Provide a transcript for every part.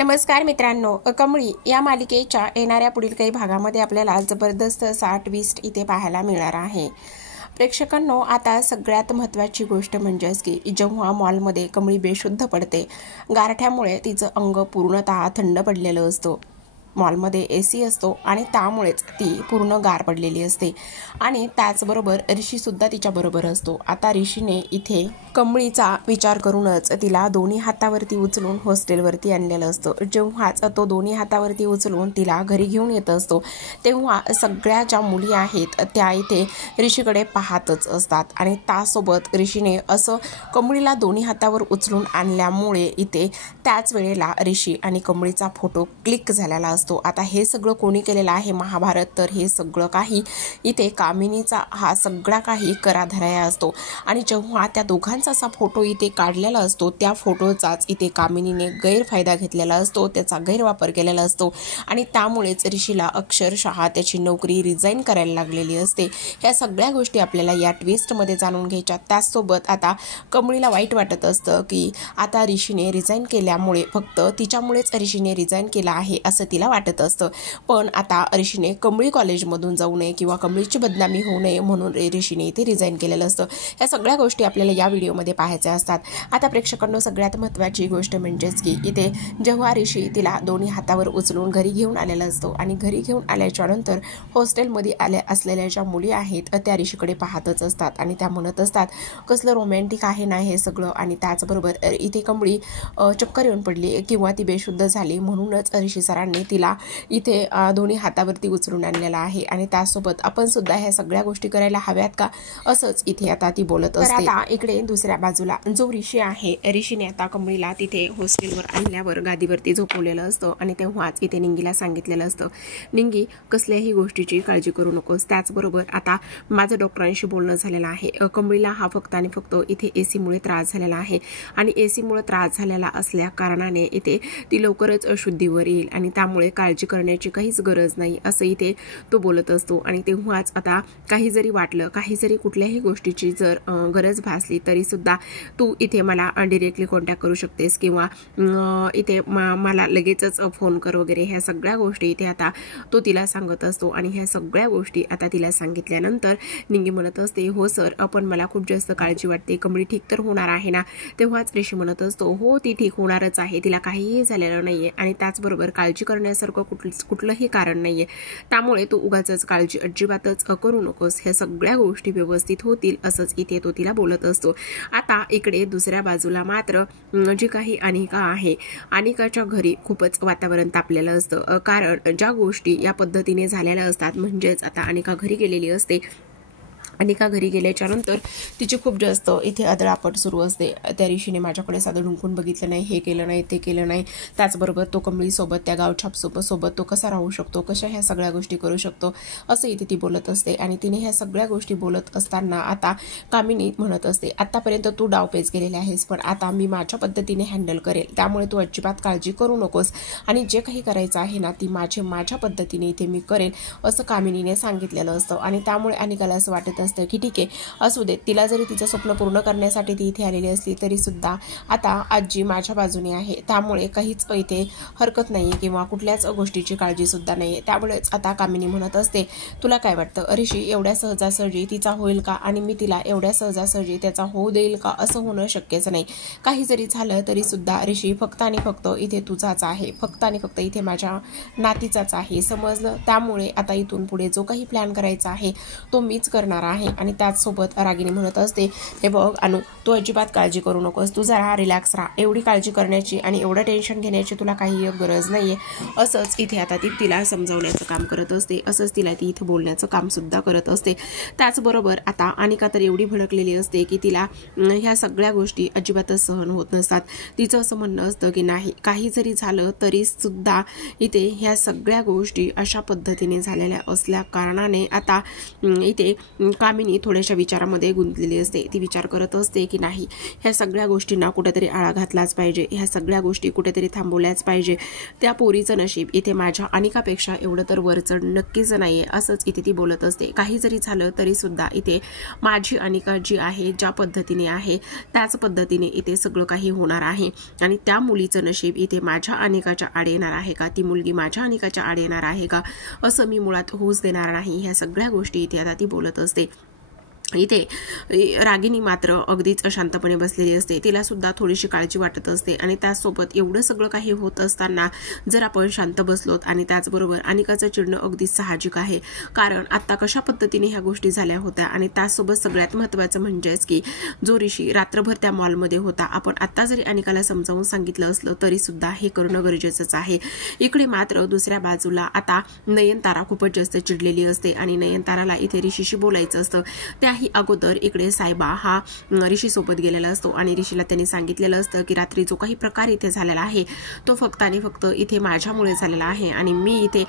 नमस्कार मित्रांनो, कमळी या मालिकेच्या येणाऱ्या पुढील काही भागामध्ये आपल्याला जबरदस्त असा ट्विस्ट इथे पाहायला मिळणार आहे। प्रेक्षकांनो, आता सगळ्यात महत्त्वाची गोष्ट म्हणजेच की जेव्हा मॉलमध्ये कमळी बेशुद्ध पडते, गारठ्यामुळे तिचं अंग पूर्णतः थंड पडलेलं असतं। मॉलमध्ये एसी असतो आणि त्यामुळेच ती पूर्ण गार पडलेली असते आणि त्याचबरोबर ऋषीसुद्धा तिच्याबरोबर असतो। आता ऋषीने इथे कमळीचा विचार करूनच तिला दोन्ही हातावरती उचलून हॉस्टेलवरती आणलेलं असतं। जेव्हाच तो दोन्ही हातावरती उचलून तिला घरी घेऊन येत असतो, तेव्हा सगळ्या ज्या मुली आहेत त्या इथे ऋषीकडे पाहतच असतात आणि त्यासोबत ऋषीने असं कमळीला दोन्ही हातावर उचलून आणल्यामुळे इथे त्याच वेळेला ऋषी आणि कमळीचा फोटो क्लिक झालेला असतो। आता हे सगळं कोणी केलेलं आहे महाभारत, तर हे सगळं काही इथे कामिनीचा हा सगळा काही कराधराया असतो आणि जेव्हा त्या दोघांचा असा फोटो इथे काढलेला असतो, त्या फोटोचाच इथे कामिनीने गैरफायदा घेतलेला असतो, त्याचा गैरवापर केलेला असतो आणि त्यामुळेच ऋषीला अक्षरशः त्याची नोकरी रिझाईन करायला लागलेली असते। ह्या सगळ्या गोष्टी आपल्याला या ट्विस्टमध्ये जाणून घ्यायच्या। त्याचसोबत आता कमळीला वाईट वाटत असतं की आता ऋषीने रिझाईन केल्यामुळे, फक्त तिच्यामुळेच ऋषीने रिझाईन केला आहे असं तिला वाटत असतं, पण आता ऋषीने कमळी कॉलेजमधून जाऊ नये किंवा कमळीची बदनामी होऊ नये म्हणून ऋषीने इथे रिझाईन केलेलं असतं। या सगळ्या गोष्टी आपल्याला या व्हिडिओमध्ये पाहायच्या असतात। आता प्रेक्षकांनो, सगळ्यात महत्त्वाची गोष्ट म्हणजेच की इथे जेव्हा ऋषी तिला दोन्ही हातावर उचलून घरी घेऊन आलेला असतो आणि घरी घेऊन आल्याच्या नंतर हॉस्टेलमध्ये असलेल्या ज्या मुली आहेत त्या ऋषीकडे पाहतच असतात आणि त्या म्हणत असतात कसलं रोमॅन्टिक आहे ना हे सगळं। आणि त्याचबरोबर इथे कमळी चक्कर येऊन पडली किंवा ती बेशुद्ध झाली म्हणूनच ऋषी सरांनी तिला इथे दोन्ही हातावरती उचलून आणलेला आहे आणि त्यासोबत आपण सुद्धा ह्या सगळ्या गोष्टी करायला हव्यात का, असंच इथे आता ती बोलत असते। आता इकडे दुसऱ्या बाजूला जो ऋषी आहे, ऋषीने आता कमळीला तिथे हॉस्टेलवर आणल्यावर गादीवरती झोपवलेलं असतं आणि तेव्हाच इथे निंगीला सांगितलेलं असतं, निंगी कसल्याही गोष्टीची काळजी करू नकोस। त्याचबरोबर आता माझं डॉक्टरांशी बोलणं झालेलं आहे, कमळीला हा फक्त आणि फक्त इथे एसीमुळे त्रास झालेला आहे आणि एसीमुळे त्रास झालेला असल्या कारणाने इथे ती लवकरच शुद्धीवर येईल आणि त्यामुळे काळजी करण्याची काहीच गरज नाही असं इथे तो बोलत असतो। आणि तेव्हाच आता काही जरी वाटलं, काही जरी कुठल्याही गोष्टीची जर गरज भासली तरी सुद्धा तू इथे मला डायरेक्टली कॉन्टॅक्ट करू शकतेस किंवा इथे मला लगेचच फोन कर वगैरे, ह्या सगळ्या गोष्टी इथे आता तो तिला सांगत असतो। आणि ह्या सगळ्या गोष्टी आता तिला सांगितल्यानंतर निंगी म्हणत असते, हो सर, पण मला खूप जास्त काळजी वाटते, कमळी ठीक तर होणार आहे ना। तेव्हाच ऋषी म्हणत असतो, हो ती ठीक होणारच आहे, तिला काहीही झालेलं नाहीये आणि त्याचबरोबर काळजी करण्यासारखं कुठलंही कारण नाहीये, त्यामुळे तू उगाचच काळजी अजिबातच करू नकोस, ह्या सगळ्या गोष्टी व्यवस्थित होतील असंच इथे तो तिला बोलत असतो। आता इकडे दुसऱ्या बाजूला मात्र जी काही अनिका आहे, अनिकाच्या घरी खूपच वातावरण तापलेलं असतं, कारण ज्या गोष्टी या पद्धतीने झालेल्या असतात, म्हणजेच आता अनिका घरी गेलेली असते। अनिका घरी गेल्याच्या नंतर तिची खूप जास्त इथे अदळापट सुरू असते। त्या ऋषीने माझ्याकडे साधं ढुंकून बघितलं नाही, हे केलं नाही, ते केलं नाही, त्याचबरोबर तो कमळीसोबत, त्या गावछापसोबत तो कसा राहू शकतो, कशा ह्या सगळ्या गोष्टी करू शकतो, असं इथे ती बोलत असते। आणि तिने ह्या सगळ्या गोष्टी बोलत असताना आता कामिनी म्हणत असते, आतापर्यंत तू डावपेच केलेले आहेस, पण आता मी माझ्या पद्धतीने हँडल करेल, त्यामुळे तू अजिबात काळजी करू नकोस आणि जे काही करायचं आहे ना ती माझ्या पद्धतीने इथे मी करेल असं कामिनीने सांगितलेलं असतं। आणि त्यामुळे अनिकाला असं वाटत की ठीक आहे, असू दे, तिला जरी तिचं स्वप्न पूर्ण करण्यासाठी ती इथे आलेली असली तरी सुद्धा आता आजी माझ्या बाजूने आहे, त्यामुळे काहीच इथे हरकत नाही किंवा कुठल्याच गोष्टीची काळजी सुद्धा नाही। त्यामुळेच आता कामिनी म्हणत असते, तुला काय वाटतं ऋषी एवढ्या सहजासहजी तिचा होईल का आणि मी तिला एवढ्या सहजासहजी त्याचा होऊ देईल का, असं होणं शक्यच नाही। काही जरी झालं तरी सुद्धा ऋषी फक्त आणि फक्त इथे तुझाच आहे, फक्त आणि फक्त इथे माझ्या नातीचाच आहे, समजलं। त्यामुळे आता इथून पुढे जो काही प्लॅन करायचा आहे तो मीच करणार आहे। आणि त्याचसोबत रागिनी म्हणत असते, हे बघ अनु, तू अजिबात काळजी करू नकोस, तू जरा रिलॅक्स राहा, एवढी काळजी करण्याची आणि एवढं टेन्शन घेण्याची तुला काही गरज नाहीये, असंच इथे आता ती तिला समजावण्याचं काम करत असते, असंच तिला ती इथे बोलण्याचं काम सुद्धा करत असते। त्याचबरोबर आता अनिका तर एवढी भडकलेली असते की तिला ह्या सगळ्या गोष्टी अजिबातच सहन होत नसतात। तिचं असं म्हणणं असतं की नाही, काही जरी झालं तरी सुद्धा इथे ह्या सगळ्या गोष्टी अशा पद्धतीने झालेल्या असल्या कारणाने आता इथे कामिनी थोड्याशा विचारामध्ये गुंतलेली असते. ती विचार करत असते की नाही, ह्या सगळ्या गोष्टींना कुठेतरी आळा घातलाच पाहिजे, ह्या सगळ्या गोष्टी कुठेतरी थांबवल्याच पाहिजे. त्या पोरीचं नशीब इथे माझ्या अनिकापेक्षा एवढं तर वरचढ नक्कीच नाहीये, असंच इथे ती बोलत असते. काही जरी झालं तरी सुद्धा इथे माझी अनिका जी आहे, ज्या पद्धतीने आहे त्याच पद्धतीने इथे सगळं काही होणार आहे. आणि त्या मुलीचं नशीब इथे माझ्या अनिकाच्या आड येणार आहे का, ती मुलगी माझ्या अनिकाच्या आड येणार आहे का, असं मी मुळात होऊच देणार नाही. ह्या सगळ्या गोष्टी इथे आता ती बोलत असते. इथे रागिनी मात्र अगदीच अशांतपणे बसलेली असते. तिला सुद्धा थोडीशी काळजी वाटत असते. आणि त्याचसोबत एवढं सगळं काही होत असताना जर आपण शांत बसलोत आणि त्याचबरोबर अनिकाचं चिडणं अगदीच साहजिक आहे, कारण आता कशा पद्धतीने ह्या गोष्टी झाल्या होत्या. आणि त्याचसोबत सगळ्यात महत्त्वाचं म्हणजेच की जो ऋषी रात्रभर त्या मॉलमध्ये होता, आपण आता जरी अनिकाला समजावून सांगितलं असलं तरी सुद्धा हे करणं गरजेचंच आहे. इकडे मात्र दुसऱ्या बाजूला आता नयनतारा खूपच जास्त चिडलेली असते आणि नयनताराला इथे ऋषीशी बोलायचं असतं. त्याही अगोदर इकडे सायबा हा ऋषी सोबत गेलेला असतो आणि ऋषीला त्यांनी सांगितलेलं असतं की रात्री जो काही प्रकार इथे झालेला आहे तो फक्त आणि फक्त इथे माझ्यामुळे झालेला आहे आणि मी इथे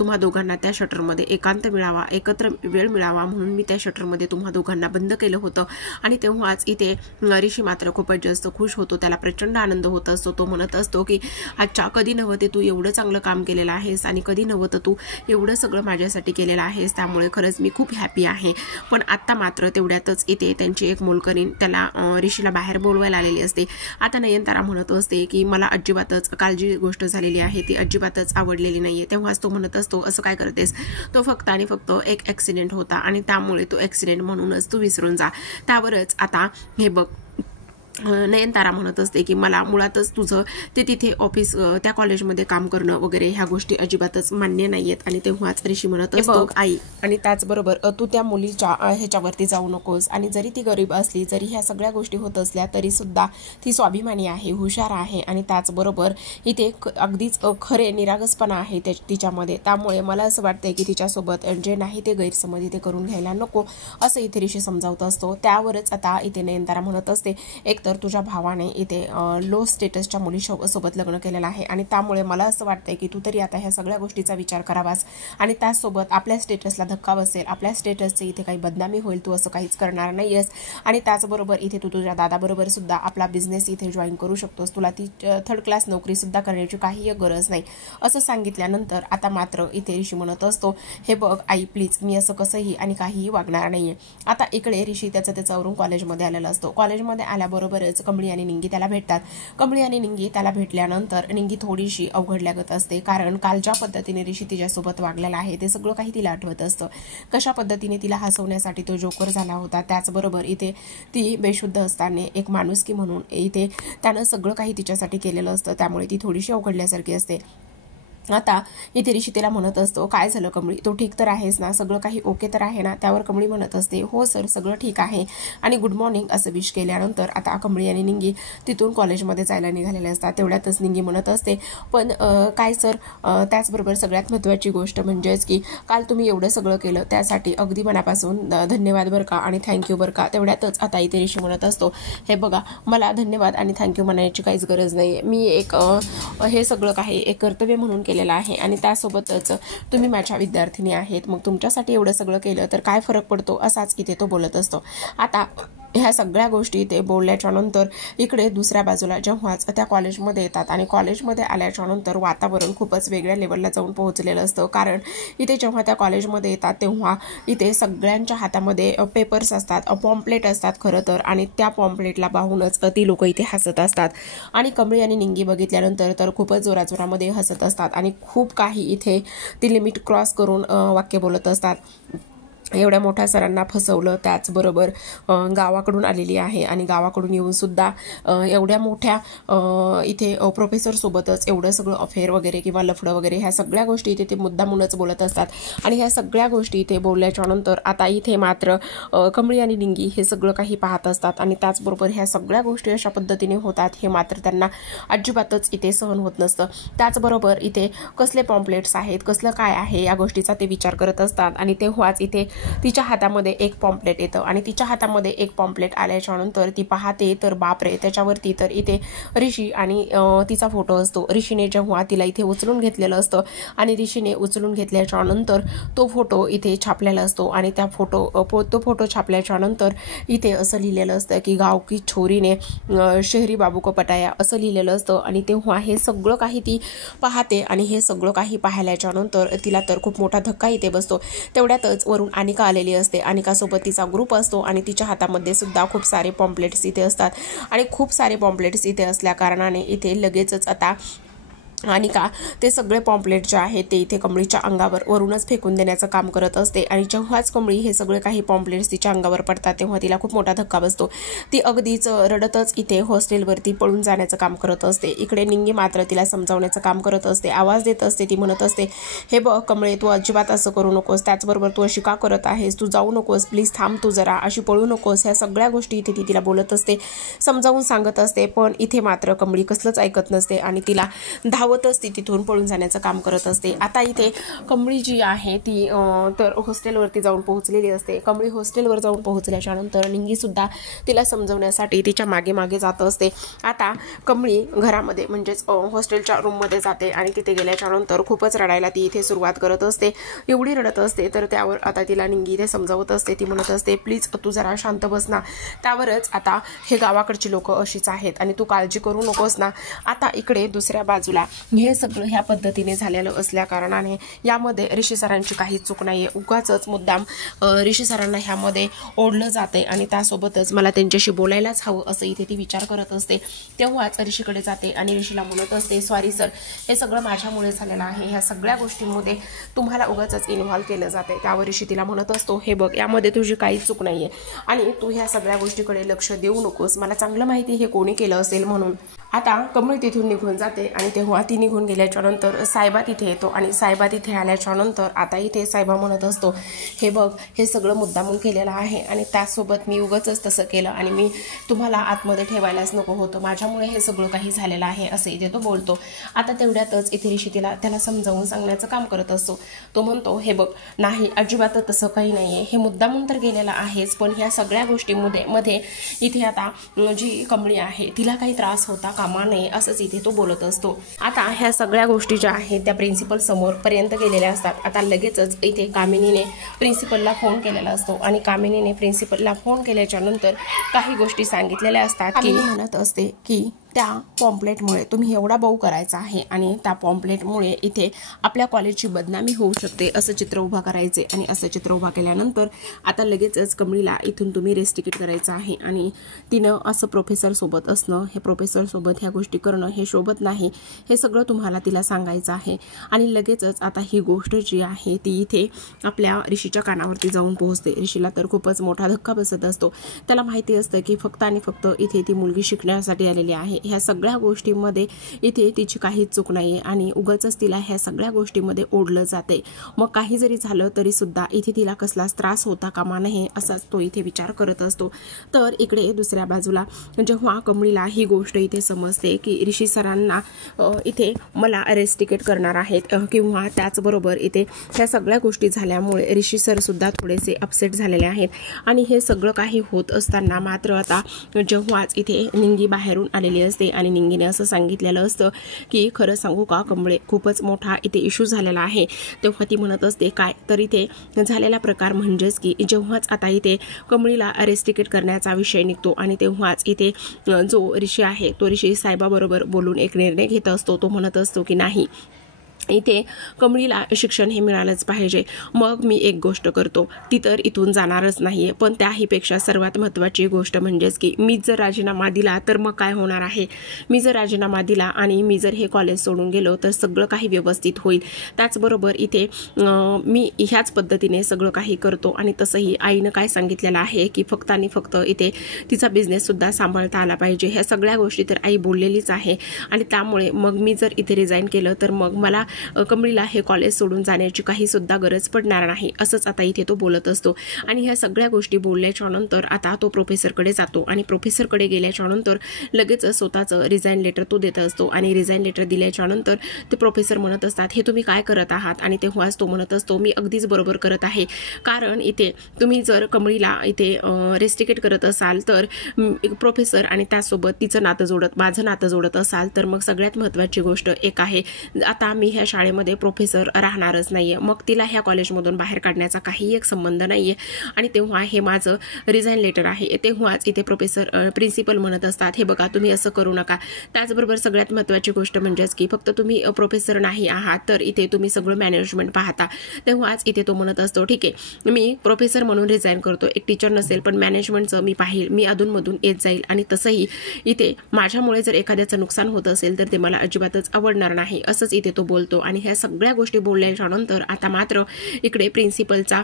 तुम्हा दोघांना त्या शटरमध्ये एकांत मिळावा, एकत्र वेळ मिळावा म्हणून मी त्या शटरमध्ये तुम्हा दोघांना बंद केलं होतं. आणि तेव्हाच इथे ऋषी मात्र खूपच जास्त खुश होतो, त्याला प्रचंड आनंद होत असतो. तो म्हणत असतो की अच्छा, कधी नव्हते तू एवढं चांगलं काम केलेलं आहेस आणि कधी नव्हतं तू एवढं सगळं माझ्यासाठी केलेलं आहेस, त्यामुळे खरंच मी खूप हॅपी आहे. पण आता मात्र तेवढ्यातच इथे त्यांची एक मोलकरीण त्याला ऋषीला बाहेर बोलवायला आलेली असते. आता नयनतारा म्हणत असते की मला अजिबातच काल जी गोष्ट झालेली आहे ती अजिबातच आवडलेली नाहीये. तेव्हाच तो म्हणत असतो असं काय करतेस, तो फक्त आणि फक्त एक ॲक्सिडेंट होता आणि त्यामुळे तो ॲक्सिडेंट म्हणूनच तू विसरून जा. त्यावरच आता हे बघ, नयनतारा म्हणत असते की मला मुळातच तुझं ते तिथे ऑफिस त्या कॉलेजमध्ये काम करणं वगैरे ह्या गोष्टी अजिबातच मान्य नाहीयेत. आणि तेव्हाच ऋषी म्हणत असतो आई, आणि त्याचबरोबर तू त्या मुलीच्या ह्याच्यावरती जाऊ नकोस. आणि जरी ती गरीब असली, जरी ह्या सगळ्या गोष्टी होत असल्या तरी सुद्धा ती स्वाभिमानी आहे, हुशार आहे आणि त्याचबरोबर इथे अगदीच खरे निरागसपणा आहे तिच्यामध्ये. त्यामुळे मला असं वाटतंय की तिच्यासोबत जे नाही ते गैरसमज इथे करून घ्यायला नको, असं इथे ऋषी समजावत असतो. त्यावरच आता इथे नयनतारा म्हणत असते एक तर तुझ्या भावाने इथे लो स्टेटसच्या मुलीसोबत लग्न केलेलं आहे आणि त्यामुळे मला असं वाटतंय की तू तरी आता ह्या सगळ्या गोष्टीचा विचार करावास. आणि त्याचसोबत आपल्या स्टेटसला धक्का बसेल, आपल्या स्टेटसचे इथे काही बदनामी होईल, तू असं काहीच करणार नाहीयेस. आणि त्याचबरोबर इथे तू तुझ्या दादाबरोबर सुद्धा आपला बिझनेस इथे जॉईन करू शकतोस, तुला ती 3rd क्लास नोकरी सुद्धा करण्याची काही गरज नाही, असं सांगितल्यानंतर आता मात्र इथे ऋषी म्हणत असतो हे बघ आई प्लीज, मी असं कसंही आणि काहीही वागणार नाहीये. आता इकडे ऋषी त्याच्यावरून कॉलेजमध्ये आलेला असतो. कॉलेजमध्ये आल्याबरोबरच कमळी आणि निंगी त्याला भेटतात. कमळी आणि निंगी त्याला भेटल्यानंतर निंगी थोडीशी अवघडल्यागत असते, कारण काल ज्या पद्धतीने ऋषी तिच्यासोबत वागलेला आहे ते सगळं काही तिला आठवत असतं. कशा पद्धतीने तिला हसवण्यासाठी तो जोकर झाला होता, त्याचबरोबर इथे ती बेशुद्ध असताना एक माणुसकी म्हणून इथे त्यानं सगळं काही तिच्यासाठी केलेलं असतं, त्यामुळे ती थोडीशी अवघडल्यासारखी असते. आता इथे ऋषी तिला म्हणत असतो काय झालं कमळी, तो ठीक तर आहेस ना, सगळं काही ओके तर आहे ना. त्यावर कमळी म्हणत असते हो सर, सगळं ठीक आहे आणि गुड मॉर्निंग असं विश केल्यानंतर आता कमळी आणि निंगी तिथून कॉलेजमध्ये जायला निघालेले असतात. तेवढ्यातच निंगी म्हणत असते पण काय सर, त्याचबरोबर सगळ्यात महत्त्वाची गोष्ट म्हणजेच की काल तुम्ही एवढं सगळं केलं त्यासाठी अगदी मनापासून धन्यवाद बरं का आणि थँक्यू बरं का. तेवढ्यातच आता इथे ऋषी म्हणत असतो हे बघा, मला धन्यवाद आणि थँक्यू म्हणायची काहीच गरज नाही, मी एक हे सगळं काही एक कर्तव्य म्हणून केलेलं आहे आणि त्यासोबतच तुम्ही माझ्या विद्यार्थिनी आहेत, मग तुमच्यासाठी एवढं सगळं केलं तर काय फरक पडतो, असाच इथे तो बोलत असतो. आता ह्या सगळ्या गोष्टी ते बोलल्याच्या नंतर इकडे दुसऱ्या बाजूला जेव्हाच त्या कॉलेजमध्ये येतात आणि कॉलेजमध्ये आल्याच्या नंतर वातावरण खूपच वेगळ्या लेवलला जाऊन पोहोचलेलं असतं, कारण इथे जेव्हा त्या कॉलेजमध्ये येतात तेव्हा इथे सगळ्यांच्या हातामध्ये पेपर्स असतात, पॉम्पलेट असतात खरं तर, आणि त्या पॉम्पलेटला पाहूनच ती लोक इथे हसत असतात. आणि कमळी आणि निंगी बघितल्यानंतर तर खूपच जोराजोरामध्ये हसत असतात आणि खूप काही इथे ती लिमिट क्रॉस करून वाक्य बोलत असतात. एवढ्या मोठ्या सरांना फसवलं, त्याचबरोबर गावाकडून आलेली आहे आणि गावाकडून येऊन सुद्धा एवढ्या मोठ्या इथे प्रोफेसरसोबतच एवढं सगळं अफेअर वगैरे किंवा लफडं वगैरे ह्या सगळ्या गोष्टी इथे ते मुद्दामूनच बोलत असतात. आणि ह्या सगळ्या गोष्टी इथे बोलल्याच्या नंतर आता इथे मात्र कमळी आणि निंगी हे सगळं काही पाहत असतात आणि त्याचबरोबर ह्या सगळ्या गोष्टी अशा पद्धतीने होतात हे मात्र त्यांना अजिबातच इथे सहन होत नसतं. त्याचबरोबर इथे कसले पॉम्पलेट्स आहेत, कसलं काय आहे या गोष्टीचा ते विचार करत असतात. आणि तेव्हाच इथे तिच्या हातामध्ये एक पॉम्पलेट येतं आणि तिच्या हातामध्ये एक पॉम्पलेट आल्याच्या नंतर ती पाहते तर बापरे, त्याच्यावरती तर इथे ऋषी आणि तिचा फोटो असतो. ऋषीने जेव्हा तिला इथे उचलून घेतलेलं असतं आणि ऋषीने उचलून घेतल्याच्या नंतर तो फोटो इथे छापलेला असतो आणि तो फोटो छापल्याच्या नंतर इथे असं लिहिलेलं असतं की गाव की छोरीने शहरी बाबू को पटाया असं लिहिलेलं असतं. आणि तेव्हा हे सगळं काही ती पाहते आणि हे सगळं काही पाहिल्याच्या नंतर तिला तर खूप मोठा धक्का इथे बसतो. तेवढ्यातच वरून अनिका आलेली असते. अनिकासोबत तिचा ग्रुप असतो आणि तिच्या हातामध्ये सुद्धा खूप सारे पॉम्पलेट्स इथे असतात आणि खूप सारे पॉम्पलेट्स इथे असल्या कारणाने इथे लगेचच आता अनिका ते सगळे पॉम्पलेट जे आहेत ते इथे कमळीच्या अंगावर वरूनच फेकून देण्याचं काम करत असते. आणि जेव्हाच कमळी हे सगळे काही पॉम्पलेट्स तिच्या अंगावर पडतात तेव्हा तिला खूप मोठा धक्का बसतो. ती अगदीच रडतच इथे हॉस्टेलवरती पळून जाण्याचं काम करत असते. इकडे निंगी मात्र तिला समजावण्याचं काम करत असते, आवाज देत असते. ती म्हणत असते, हे बघ कमळे, तू अजिबात असं करू नकोस, त्याचबरोबर तू अशी का करत आहेस, तू जाऊ नकोस, प्लीज थांब तू जरा, अशी पळू नकोस. ह्या सगळ्या गोष्टी इथे ती तिला बोलत असते, समजावून सांगत असते. पण इथे मात्र कमळी कसलंच ऐकत नसते आणि तिला धावतच ती तिथून पळून जाण्याचं काम करत असते. आता इथे कमळी जी आहे ती तर हॉस्टेलवरती जाऊन पोहोचलेली असते. कमळी हॉस्टेलवर जाऊन पोहोचल्याच्या नंतर निंगी सुद्धा तिला समजवण्यासाठी तिच्या मागे मागे जात असते. आता कमळी घरामध्ये म्हणजेच हॉस्टेलच्या रूममध्ये जाते आणि तिथे गेल्याच्या नंतर खूपच रडायला ती इथे सुरुवात करत असते. एवढी रडत असते तर त्यावर आता तिला निंगी इथे समजावत असते. ती म्हणत असते, प्लीज तू जरा शांत बस ना. त्यावरच आता हे गावाकडची लोक अशीच आहेत आणि तू काळजी करू नकोस ना. आता इकडे दुसऱ्या बाजूला हे सगळं ह्या पद्धतीने झालेलं असल्या कारणाने यामध्ये ऋषी सरांची काहीच चूक नाहीये. उगाचच मुद्दाम ऋषी सरांना ह्यामध्ये ओढलं जाते आणि त्यासोबतच मला त्यांच्याशी बोलायलाच हवं असं इथे ती विचार करत असते. तेव्हाच ऋषीकडे जाते आणि ऋषीला म्हणत असते, सॉरी सर, हे सगळं माझ्यामुळे झालेलं आहे. ह्या सगळ्या गोष्टींमध्ये तुम्हाला उगाचच इन्व्हॉल्व केलं जाते. त्यावर ऋषी तिला म्हणत असतो, हे बघ, यामध्ये तुझी काहीच चूक नाहीये आणि तू ह्या सगळ्या गोष्टीकडे लक्ष देऊ नकोस. मला चांगलं माहिती हे कोणी केलं असेल म्हणून. आता कमळी तिथून निघून जाते आणि तेव्हा ती निघून गेल्याच्या नंतर साहेबा तिथे येतो आणि साहेबा तिथे आल्याच्या नंतर आता इथे साहेबा म्हणत असतो, हे बघ, हे सगळं मुद्दामून केलेलं आहे आणि त्यासोबत मी उगाचच तसं केलं आणि मी तुम्हाला आतमध्ये ठेवायलाच नको होतं, माझ्यामुळे हे सगळं काही झालेलं आहे असं इथे तो बोलतो. आता तेवढ्यातच इथे ऋषी त्याला समजावून सांगण्याचं काम करत असतो. तो म्हणतो, हे बघ, नाही, अजिबात तसं काही नाहीये, हे मुद्दामून तर गेलेलं आहेच, पण ह्या सगळ्या गोष्टींमध्ये इथे आता जी कमळी आहे तिला काही त्रास होता कामा नये असंच इथे तो बोलत असतो. आता ह्या सगळ्या गोष्टी ज्या आहेत त्या प्रिन्सिपल समोर पर्यंत गेलेल्या असतात. आता लगेचच इथे कामिनीने प्रिन्सिपलला फोन केलेला असतो आणि कामिनीने प्रिन्सिपलला फोन केल्याच्या नंतर काही गोष्टी सांगितलेल्या असतात की म्हणत असते की त्या पॉम्पलेटमुळे तुम्ही एवढा बाऊ करायचा आहे आणि त्या पॉम्पलेटमुळे इथे आपल्या कॉलेजची बदनामी होऊ शकते असं चित्र उभा करायचे. आणि असं चित्र उभा केल्यानंतर आता लगेचच कमळीला इथून तुम्ही रेस्ट्रिकेट करायचं आहे आणि तिनं असं प्रोफेसर सोबत असणं, हे प्रोफेसर सोबत ह्या गोष्टी करणं हे शोभत नाही, हे सगळं तुम्हाला तिला सांगायचं आहे. आणि लगेचच आता ही गोष्ट जी आहे ती इथे आपल्या ऋषीच्या कानावरती जाऊन पोहोचते. ऋषीला तर खूपच मोठा धक्का बसत असतो. त्याला माहिती असतं की फक्त आणि फक्त इथे ती मुलगी शिकण्यासाठी आलेली आहे. ह्या सगळ्या गोष्टींमध्ये इथे तिची काहीच चूक नाहीये आणि उगाचच तिला ह्या सगळ्या गोष्टींमध्ये ओढलं जाते. मग काही जरी झालं तरी सुद्धा इथे तिला कसलाच त्रास होता कामा नये असाच तो इथे विचार करत असतो. तर इकडे दुसऱ्या बाजूला जेव्हा कमळीला ही गोष्ट इथे समजते की ऋषी सरांना इथे मला रेस्ट्रिकेट करणार आहेत किंवा त्याचबरोबर इथे ह्या सगळ्या गोष्टी झाल्यामुळे ऋषी सर सुद्धा थोडेसे अपसेट झालेले आहेत आणि हे सगळं काही होत असताना मात्र आता जेव्हाच इथे निंगी बाहेरून आलेली असते आणि निंगीने असं सांगितलेलं असतं की खरं सांगू का कमळे, खूपच मोठा इथे इश्यू झालेला आहे. तेव्हा ती म्हणत असते, काय? तर इथे झालेला प्रकार म्हणजेच की जेव्हाच आता इथे कमळीला रेस्ट्रिकेट करण्याचा विषय निघतो आणि तेव्हाच इथे जो ऋषी आहे तो ऋषी साहेबाबरोबर बोलून एक निर्णय घेत असतो. तो म्हणत असतो की नाही, इथे कमळीला शिक्षण हे मिळालंच पाहिजे. मग मी एक गोष्ट करतो, ती तर इथून जाणारच नाहीये, पण त्याहीपेक्षा सर्वात महत्त्वाची गोष्ट म्हणजेच की मी जर राजीनामा दिला तर मग काय होणार आहे. मी जर राजीनामा दिला आणि मी जर हे कॉलेज सोडून गेलो तर सगळं काही व्यवस्थित होईल. त्याचबरोबर इथे मी ह्याच पद्धतीने सगळं काही करतो आणि तसंही आईनं काय सांगितलेलं आहे की फक्त आणि फक्त इथे तिचा बिझनेससुद्धा सांभाळता आला पाहिजे. ह्या सगळ्या गोष्टी तर आई बोललेलीच आहे आणि त्यामुळे मग मी जर इथे रिझाईन केलं तर मग मला कमळीला हे कॉलेज सोडून जाण्याची काही सुद्धा गरज पडणार नाही असंच आता इथे तो बोलत असतो। आणि ह्या सगळ्या गोष्टी बोलल्याच्या नंतर आता तो प्रोफेसरकडे जातो आणि प्रोफेसरकडे गेल्याच्या नंतर लगेच स्वतःचं रिझाईन लेटर तो देत असतो। आणि रिझाईन लेटर दिल्याच्या नंतर ते प्रोफेसर म्हणत असतात, हे तुम्ही काय करत आहात? आणि तेव्हाच तो म्हणत असतो, मी अगदीच बरोबर करत आहे, कारण इथे तुम्ही जर कमळीला इथे रेस्ट्रिकेट करत असाल तर प्रोफेसर आणि त्यासोबत तिचं नातं जोडत माझं नातं जोडत असाल तर मग सगळ्यात महत्त्वाची गोष्ट एक आहे, आता मी ह्या शाळेमध्ये प्रोफेसर राहणारच नाहीये, मग तिला ह्या कॉलेजमधून बाहेर काढण्याचा काही एक संबंध नाहीये। आणि तेव्हा हे माझं रिझाईन लेटर आहे। तेव्हाच इथे प्रिन्सिपल म्हणत असतात, हे बघा तुम्ही असं करू नका। त्याचबरोबर सगळ्यात महत्त्वाची गोष्ट म्हणजेच की फक्त तुम्ही प्रोफेसर नाही आहात तर इथे तुम्ही सगळं मॅनेजमेंट पाहता। तेव्हाच इथे तो म्हणत असतो, ठीक आहे मी प्रोफेसर म्हणून रिझाईन करतो, एक टीचर नसेल पण मॅनेजमेंटचं मी पाहिल, मी अधूनमधून येत जाईल। आणि तसंही इथे माझ्यामुळे जर एखाद्याचं नुकसान होत असेल तर ते मला अजिबातच आवडणार नाही असंच इथे तो बोलतो। आणि ह्या सगळ्या गोष्टी बोलल्याच्या नंतर आता मात्र इकडे प्रिन्सिपलचा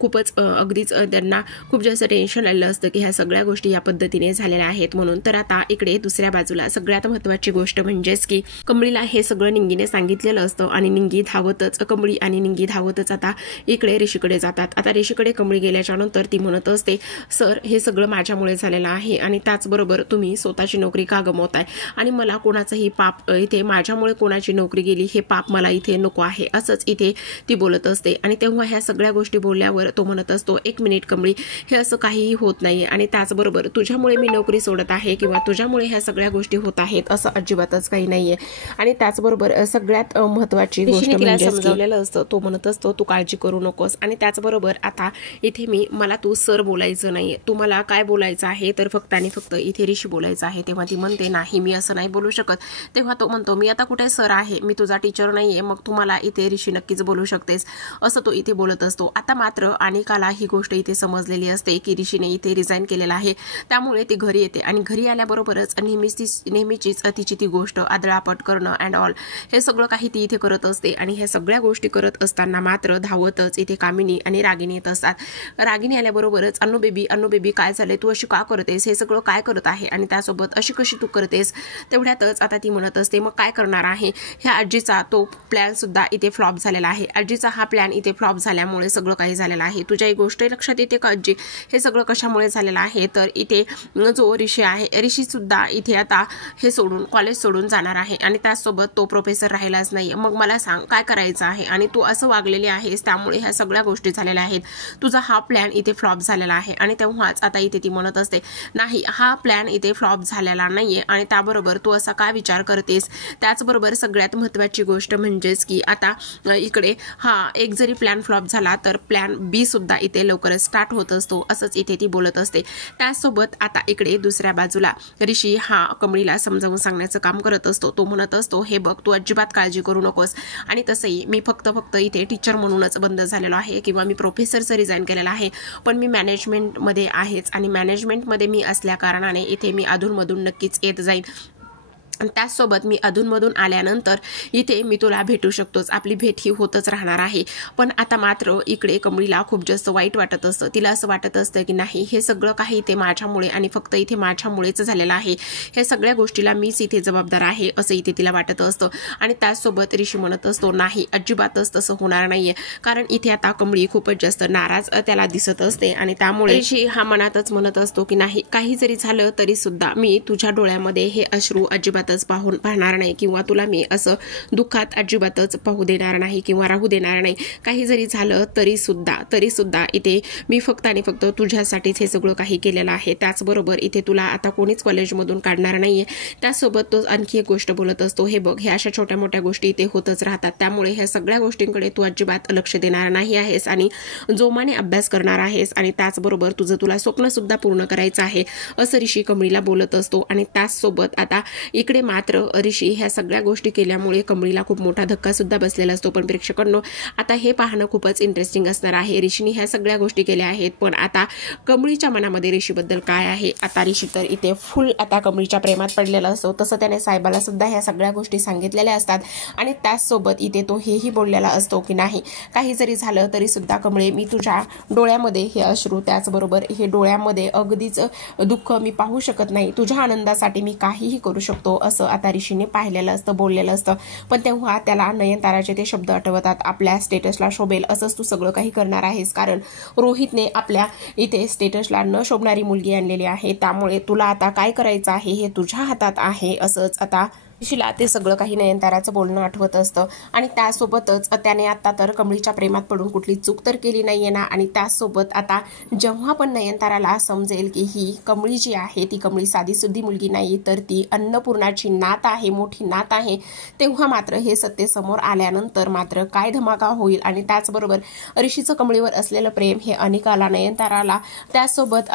खूपच अगदीच त्यांना खूप जास्त टेन्शन आलेलं असतं की ह्या सगळ्या गोष्टी या पद्धतीने झालेल्या आहेत म्हणून। तर आता इकडे दुसऱ्या बाजूला सगळ्यात महत्त्वाची गोष्ट म्हणजेच की कमळीला हे सगळं निंगीने सांगितलेलं असतं आणि निंगी धावतच कमळी आणि निंगी धावतच आता इकडे ऋषीकडे जातात। आता ऋषीकडे कमळी गेल्याच्या नंतर ती म्हणत असते, सर हे सगळं माझ्यामुळे झालेलं आहे आणि त्याचबरोबर तुम्ही स्वतःची नोकरी का गमावताय आणि मला कोणाचंही पाप इथे माझ्यामुळे कोणाची नोकरी गेली हे पाप मला इथे नको आहे असंच इथे ती बोलत असते। आणि तेव्हा ह्या सगळ्या गोष्टी बोलल्यावर तो म्हणत असतो, एक मिनिट कमळी, हे असं काहीही होत नाहीये आणि त्याचबरोबर तुझ्यामुळे मी नोकरी सोडत आहे किंवा तुझ्यामुळे ह्या सगळ्या गोष्टी होत आहेत असं अजिबातच काही नाहीये। आणि त्याचबरोबर सगळ्यात महत्त्वाची गोष्ट म्हणजे समजावलेलं असतं, तो म्हणत असतो तू काळजी करू नकोस। आणि त्याचबरोबर आता इथे मला तू सर बोलायचं नाहीये, तू मला काय बोलायचं आहे तर फक्त आणि फक्त इथे ऋषी बोलायचं आहे। तेव्हा ती म्हणते, नाही मी असं नाही बोलू शकत। तेव्हा तो म्हणतो, मी आता कुठे सर आहे, मी तुझा टीचर नाहीये, मग तू मला इथे ऋषी नक्कीच बोलू शकतेस असं तो इथे बोलत असतो। आता मात्र अनिकाला ही गोष्ट इथे समजलेली असते की ऋषीने इथे रिझाईन केलेला आहे, त्यामुळे ती घरी येते आणि घरी आल्याबरोबरच नेहमीचीच तिची ती गोष्ट आदळापट करणं अँड ऑल हे सगळं काही ती इथे करत असते। आणि ह्या सगळ्या गोष्टी करत असताना मात्र धावतच इथे कामिनी आणि रागिनी येत असतात। रागिनी आल्याबरोबरच अन्नू बेबी काय झाले, तू अशी का करतेस, हे सगळं काय करत आहे आणि त्यासोबत अशी कशी तू करतेस। तेवढ्यातच आता ती म्हणत असते, मग काय करणार आहे, ह्या आजीचा तो प्लॅन सुद्धा इथे फ्लॉप झालेला आहे, आजीचा हा प्लॅन इथे फ्लॉप झाल्यामुळे सगळं काही झालेलं आहे। तुझ्या एक गोष्ट लक्षात येते का आजी, हे सगळं कशामुळे झालेलं आहे, तर इथे जो ऋषी आहे ऋषी सुद्धा इथे आता हे सोडून कॉलेज सोडून जाणार आहे आणि त्यासोबत तो प्रोफेसर राहिलाच नाही। मग मला सांग काय करायचं आहे, आणि तू असं वागलेली आहेस त्यामुळे ह्या सगळ्या गोष्टी झालेल्या आहेत, तुझा हा प्लॅन इथे फ्लॉप झालेला आहे। आणि तेव्हाच आता इथे ती म्हणत असते, नाही हा प्लॅन इथे फ्लॉप झालेला नाहीये आणि त्याबरोबर तू असा काय विचार करतेस। त्याचबरोबर सगळ्यात महत्त्वाची गोष्ट म्हणजेच की आता इकडे हा एक जरी प्लॅन फ्लॉप झाला तर प्लॅन बी सुद्धा इथे लवकरच स्टार्ट होत असतो असंच इथे ती बोलत असते। त्यासोबत आता इकडे दुसऱ्या बाजूला ऋषी हा कमळीला समजावून सांगण्याचं काम करत असतो। तो म्हणत असतो, हे बघ तू अजिबात काळजी करू नकोस आणि तसंही मी फक्त इथे टीचर म्हणूनच बंद झालेलो आहे किंवा मी प्रोफेसरचं रिझाईन केलेलं आहे, पण मी मॅनेजमेंटमध्ये आहेच आणि मॅनेजमेंटमध्ये मी असल्या कारणाने इथे मी अधूनमधून नक्कीच येत जाईन। त्याचसोबत मी अधूनमधून आल्यानंतर इथे मी तुला भेटू शकतोच, आपली भेट ही होतच राहणार आहे। पण आता मात्र इकडे कमळीला खूप जास्त वाईट वाटत असतं, तिला असं वाटत असतं की नाही हे सगळं काही इथे माझ्यामुळे आणि फक्त इथे माझ्यामुळेच झालेलं आहे, हे सगळ्या गोष्टीला मीच इथे जबाबदार आहे असं इथे तिला वाटत असतं। आणि त्याचसोबत ऋषी म्हणत असतो, नाही अजिबातच तसं होणार नाहीये, कारण इथे आता कमळी खूपच जास्त नाराज त्याला दिसत असते आणि त्यामुळे ऋषी हा मनातच म्हणत असतो की नाही काही जरी झालं तरी सुद्धा मी तुझ्या डोळ्यामध्ये हे अश्रू अजिबात पाहणार नाही किंवा तुला मी असं दुःखात अजिबातच पाहू देणार नाही किंवा राहू देणार नाही। काही जरी झालं तरी सुद्धा इथे मी फक्त आणि फक्त तुझ्यासाठीच हे सगळं काही केलेलं आहे। त्याचबरोबर इथे तुला आता कोणीच कॉलेजमधून काढणार नाहीये। त्यासोबत तो आणखी एक गोष्ट बोलत असतो, हे बघ ह्या अशा छोट्या मोठ्या गोष्टी इथे होतच राहतात, त्यामुळे ह्या सगळ्या गोष्टींकडे तू अजिबात लक्ष देणार नाही आहेस आणि जोमाने अभ्यास करणार आहेस आणि त्याचबरोबर तुला स्वप्न सुद्धा पूर्ण करायचं आहे असं ऋषी कमळीला बोलत असतो। आणि त्याचसोबत आता इकडे मात्र ऋषी ह्या सगळ्या गोष्टी केल्यामुळे कमळीला खूप मोठा धक्का सुद्धा बसलेला असतो। पण प्रेक्षकांनो आता हे पाहणं खूपच इंटरेस्टिंग असणार आहे, ऋषीने ह्या सगळ्या गोष्टी केल्या आहेत पण आता कमळीच्या मनामध्ये ऋषीबद्दल काय आहे। आता ऋषी तर इथे फुल आता कमळीच्या प्रेमात पडलेला असतो, तसं त्याने साहेबाला सुद्धा ह्या सगळ्या गोष्टी सांगितलेल्या असतात आणि त्याचसोबत इथे तो हेही बोललेला असतो की नाही काही जरी झालं तरी सुद्धा कमळे मी तुझ्या डोळ्यामध्ये हे अश्रू त्याचबरोबर हे डोळ्यामध्ये अगदीच दुःख मी पाहू शकत नाही, तुझ्या आनंदासाठी मी काहीही करू शकतो असं आता ऋषीने पाहिलेलं असतं, बोललेलं असतं. पण तेव्हा त्याला नयनताराचे ते शब्द आठवतात, आपल्या स्टेटसला शोभेल असंच तू सगळं काही करणार आहेस, कारण रोहितने आपल्या इथे स्टेटसला न शोभणारी मुलगी आणलेली आहे, त्यामुळे तुला आता काय करायचं आहे हे तुझ्या हातात आहे. असंच आता ऋषीला ते सगळं काही नयनताराचं बोलणं आठवत असतं. आणि त्यासोबतच त्याने आता तर कमळीच्या प्रेमात पडून कुठली चूक तर केली नाहीये ना. आणि त्यासोबत आता जेव्हा पण नयनताराला समजेल की ही कमळी जी आहे ती कमळी साधीसुद्धी मुलगी नाही, तर ती अन्नपूर्णाची नात आहे, मोठी नात आहे, तेव्हा मात्र हे सत्य समोर आल्यानंतर मात्र काय धमाका होईल. आणि त्याचबरोबर ऋषीचं कमळीवर असलेलं प्रेम हे अनिकाला, नयनताराला, त्यासोबत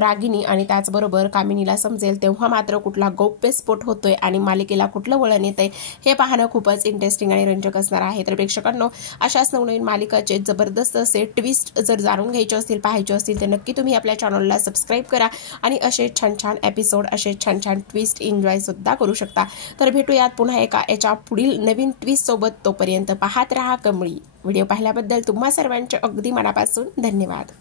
रागिनी आणि त्याचबरोबर कामिनीला समजेल, तेव्हा मात्र कुठला गौप्यस्फोट होतोय आणि मालिकेला कुठलं वळण येतंय हे पाहणं खूपच इंटरेस्टिंग आणि रंजक असणार आहे. तर प्रेक्षकांनो, अशाच नवनवीन मालिकाचे जबरदस्त असे ट्विस्ट जर जाणून घ्यायचे असतील, पाहायचे असतील, तर नक्की तुम्ही आपल्या चॅनलला सबस्क्राईब करा आणि असे छान छान एपिसोड, असे छान छान ट्विस्ट एन्जॉय सुद्धा करू शकता. तर भेटूयात पुन्हा एका याच्या पुढील नवीन ट्विस्ट सोबत. तोपर्यंत पाहत रहा कमळी. व्हिडिओ पाहिल्याबद्दल तुम्हा सर्वांचे अगदी मनापासून धन्यवाद.